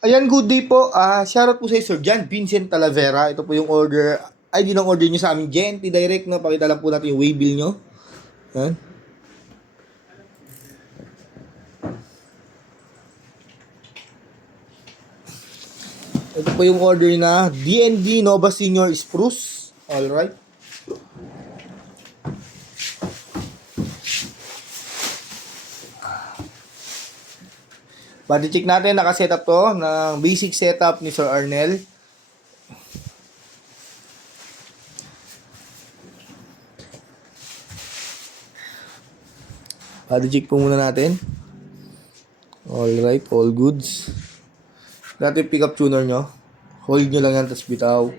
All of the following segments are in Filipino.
Ayan, good day po. Shoutout po sa Sir John Vincent Talavera. Ito po yung order, ID ng order nyo sa amin. GNT Direct, no? Pakita lang po natin yung waybill nyo. Yan. Ito po yung order na DND Nova Senior Spruce. Alright. Body check natin, nakasetup to ng basic setup ni Sir Arnel. Body check po muna natin. Alright, all goods. Dati pick up tuner nyo. Hold nyo lang yan, tapos bitaw.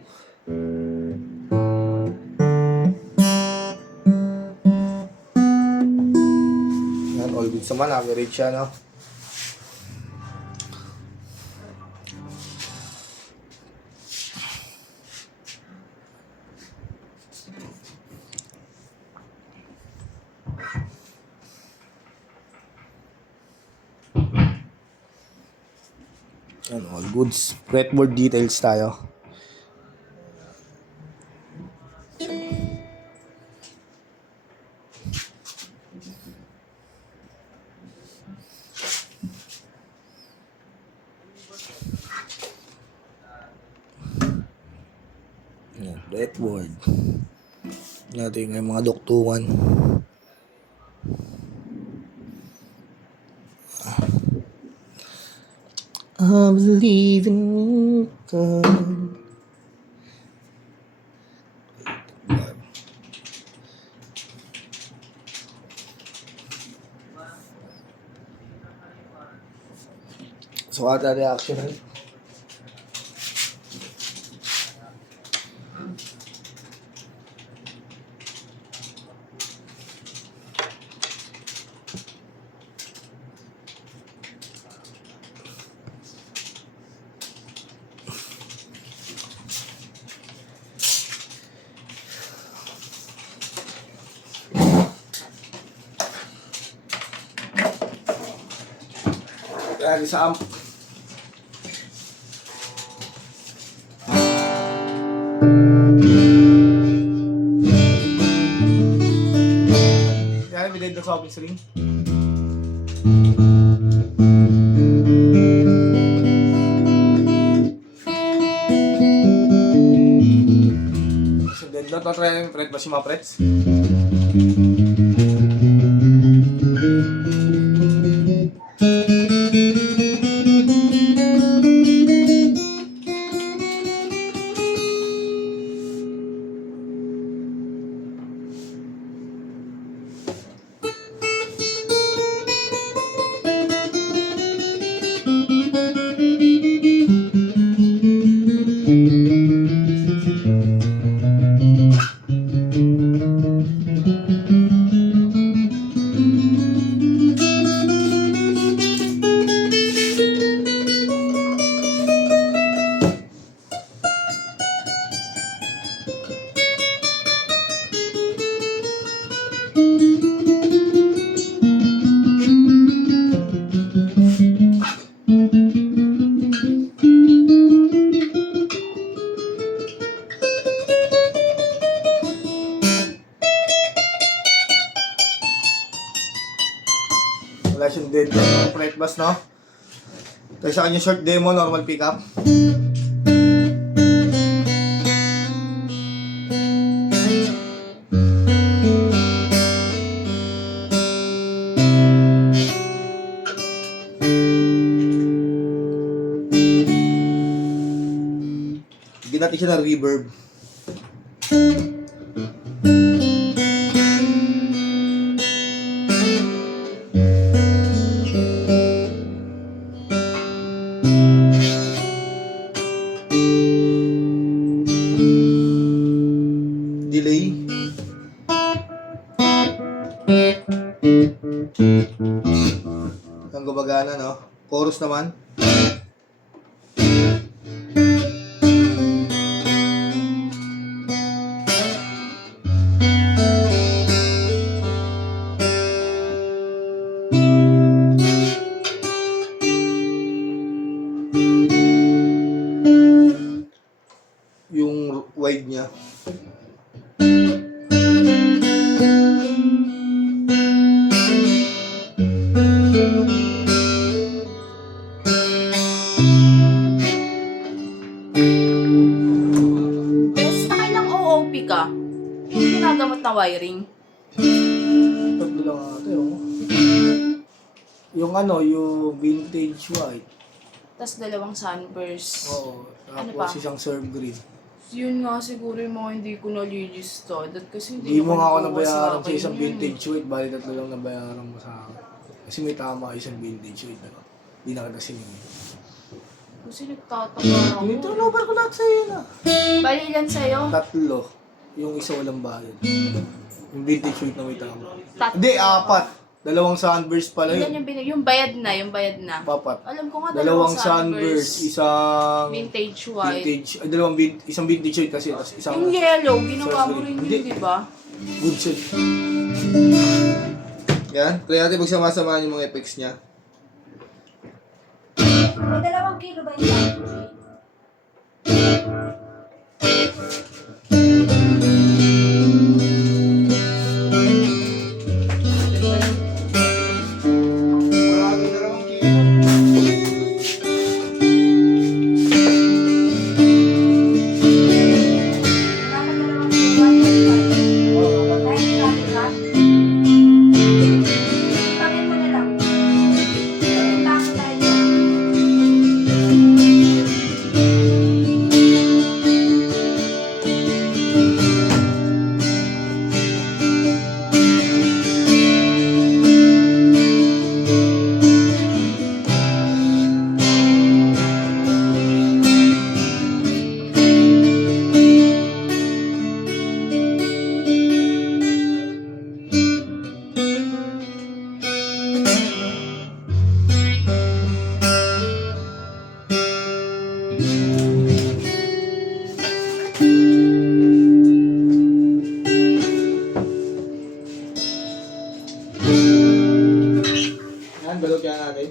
Yan, all goods naman. Average siya, no? Yan, all goods. Fretboard details tayo. Yan, fretboard. Natin yung mga doktukan. I believe in God. So, ata reaction na. Kaya sa amp. Kaya bigay doon sa office ring. So, dead lot. Try yung fret ba si mga frets? Wala siyang dead fret bass, no? Kaya sa kanya short demo, normal pickup. Bigyan natin siya ng reverb. Delay. Ang gumagana, no? Chorus naman. wide niya. Bes, nakailang OOP ka? Yung ginagamot na wiring. Tatlo lang ate, oh. Yung ano, yung vintage white. Tapos dalawang sunburst. Oo. Ano Tapos pa? isang serve green. Yun nga siguro yung mga hindi ko nalilista. That kasi Hindi mo nga ako nakuha nabayaran sa akin isang yun. vintage white. Bali tatlo lang nabayaran mo sa akin. Kasi may tama isang vintage white. Ano? Hindi na kita siningin. Kasi nagtataka ako. Tinutulungan ko lahat sa'yo na. Bali ilan sa'yo? Tatlo. Yung isa walang bayad. Yung vintage white na may tama. Tatlo. Hindi, apat. Dalawang sunburst pala Ilan yun. yung bayad na, yung bayad na. Papat. Alam ko nga Dalawang sunburst. sunburst, isang Vintage white. isang vintage white kasi, tapos isang Yung yellow, ginawa mo rin Hindi. yun, di ba? good set. Yan. Try natin magsama-samaan yung mga effects niya. May 2 kilo ba yung Marami na lang kilo. Yan, balot yan natin.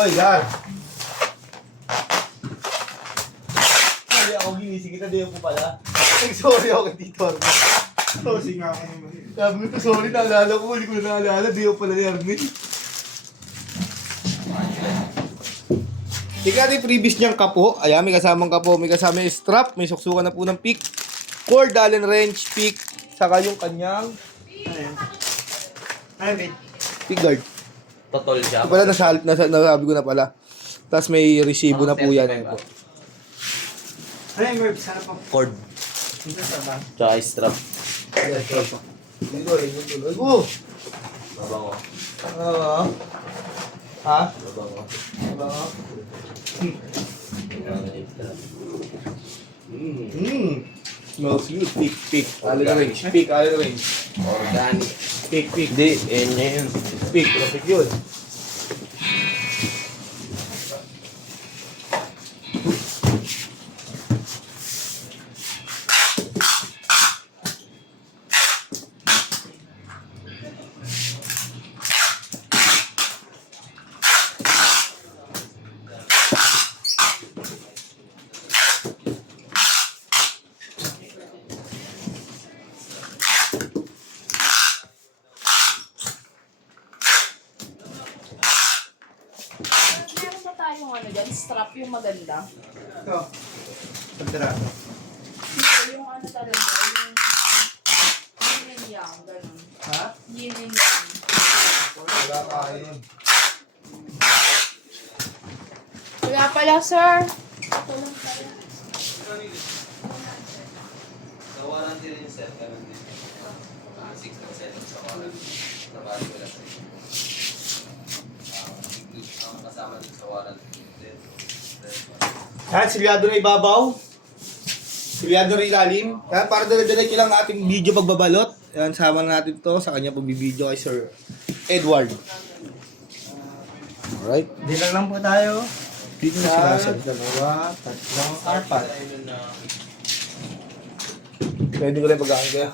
Oy, Gar! Hindi ako ginising kita, di ako pala. Sorry ako kay Tito Armin. Sorry nga ako naman. Sabi ko, sorry, naalala ko, hindi ko na naalala, di ako pala ni Armin. Tingnan natin yung previous niyang kapo. Ayan, may kasamang kapo, may kasama yung strap, may suksukan na po ng pick, cord, allen wrench, pick, saka yung kanyang pick guard. Totol siya. Ito pala, nasabi ko na pala. Tapos may resibo na po yan. Ayan po. Ano yung Merv? Sana pa. Cord. Tsaka strap. Dito, rin. Oh! Mabango. Ha? Mabango. Diba? Smells good. Pick. Allen wrench. Pick, allen wrench. Organic. Pick. Hindi, niya yun. Pick. Pick yun. Meron ba tayong ano dyan? Strap yung maganda? Ito. Pagtara. Yung ano talaga, yung yang, ganun. Ha? Healing. Wala kain. Wala pala, sir. Sa warranty rin yung sir, ganun din. 6 na setup sa warranty. Nabali ko lang sa inyo. Ang kasama din sa warranty. Yan, silyado na ibabaw. Silyado na ilalim. Yan, para dala-dala lang ating video pagbabalot. Yan, sama natin to sa kanya pagbibideo kay Sir Edward. Alright. Bilang lang po tayo. Dito na sila, sir. Dalawa, tatlong, apat. Pwede ko lang pag-aan kaya.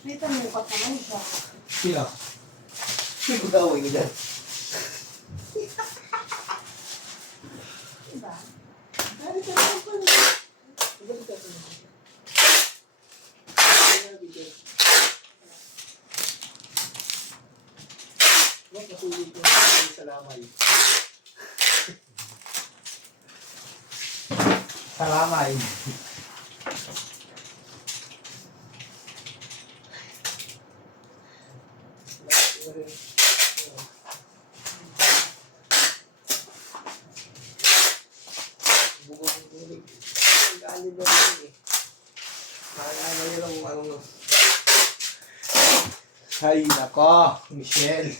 Dito mukat naman siya. Sino? Sino daw ko dyan? Diba? Salamay. Ay, nako, Michelle.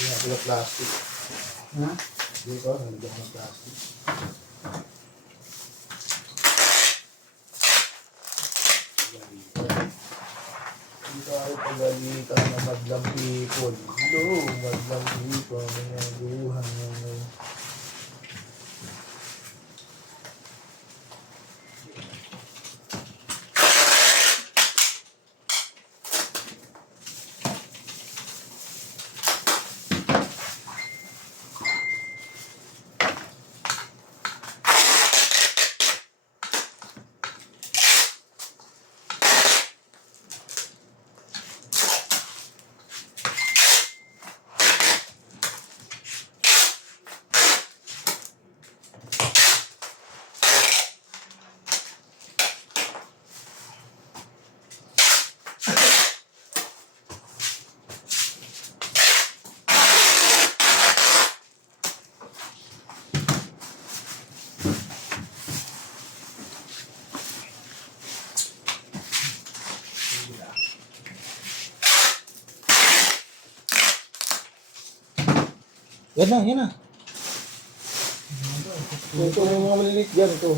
Hindi na plastic. Ha? Dito, nalagyan ng plastic. Dito ay pagalitan ng madlang people. Hello, madlang people. Mga buhan mo. Yan na, yan na. Ito yung mga maliliit dyan, ito.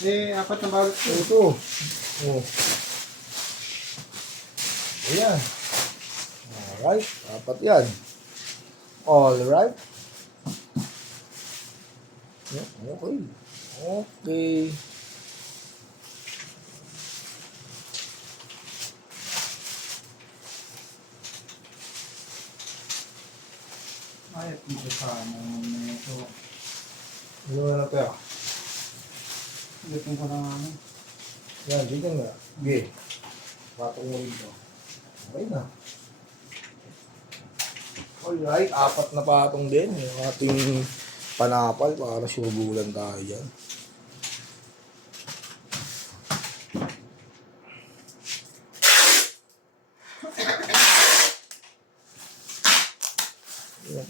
Eh, apat na balot ko. Ito. Oh. Ayan. Alright, apat yan. Alright. Yeah, okay. Okay. Ay, dito sana naman ito. Ano na natin? Dito ko na ano. Yan, dito nga. Okay. Patong mo rito. Okay na. Alright, apat na patong din. Yung ating panapal para subulan tayo dyan.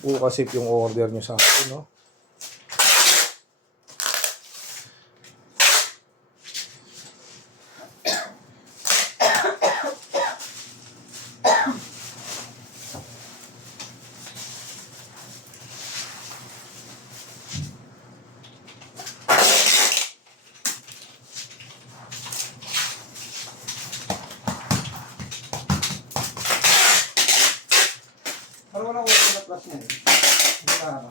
po kasi yung order nyo sa akin, no? Parang wala ko na plus niya eh. Hindi ka ano.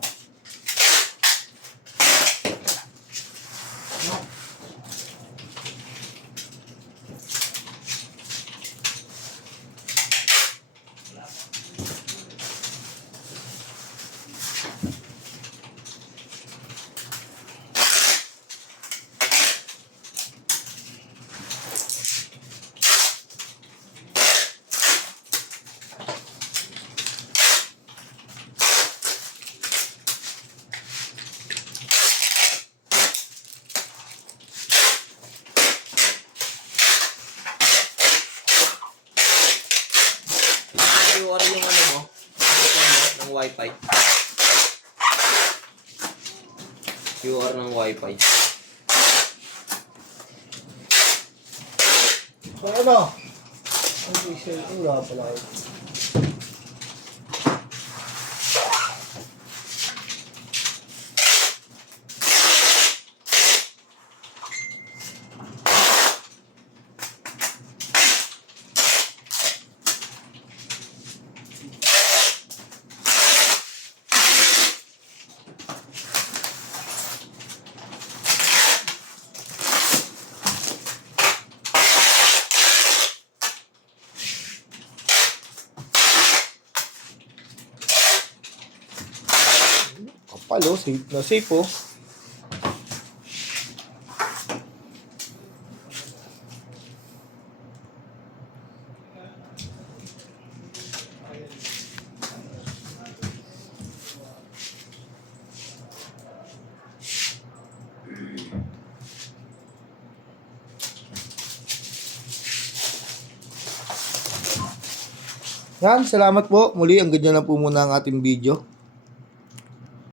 QR yung ano mo, ng wifi. QR ng wifi. So ano? Ang diesel, wala pala kayo. Kapal, oh. Safe na safe, oh. Yan, salamat po. Muli, ang ganyan na po muna ang ating video.